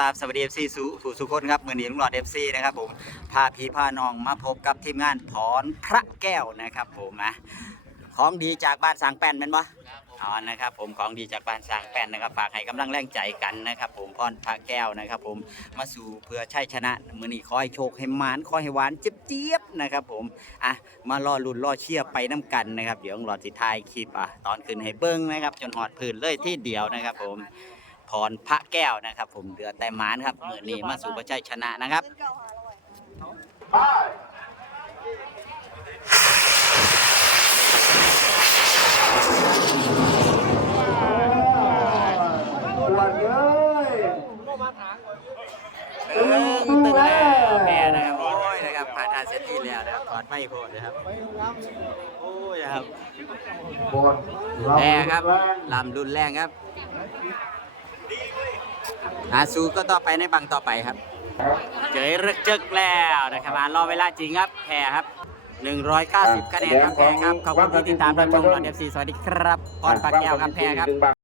ตามสวัสดีเอฟซีสุสุสุคนครับมือนี้ลุงหลอดเอฟซีนะครับผมพาพี่พาน้องมาพบกับทีมงานถอนพระแก้วนะครับผมนะของดีจากบ้านสางแป้นเป็นปะอ๋อนะครับผมของดีจากบ้านสางแป้นนะครับฝากให้กำลังแรงใจกันนะครับผมพรพระแก้วนะครับผมมาสู่เพื่อชัยชนะมือนี้ขอให้โชคให้หมานขอให้หวานเจี๊ยบๆนะครับผมอะมารอลุ้นรอเชียร์ไปน้ำกันนะครับเดี๋ยวลุงหลอดสิทายคลิปอะตอนขึ้นให้เบิ้งนะครับจนหอดพื้นเลยที่เดียวนะครับผม พรพระแก้วนะครับ ผมเดือแต่หมานครับมือนี้มาสู่ประชัยชนะนะครับวันเลยตึงตึงแล้วแม่นะครับโอ้ยนะครับผ่านทางเซตที่แล้วนะครับถอดไม่โพดนะครับโอ้ยนะครับบนแร่ครับลำรุนแรงครับ อาซูก็ต่อไปในบังต่อไปครับ เจยรึกจึกแล้วนะครับมารอเวลาจริงครับแพ้ครับ 190 คะแนนครับแพ้ครับ ขอบคุณที่ติดตามรับชมรอดเอฟซีสวัสดีครับพรปากแก้วครับแพ้ครับ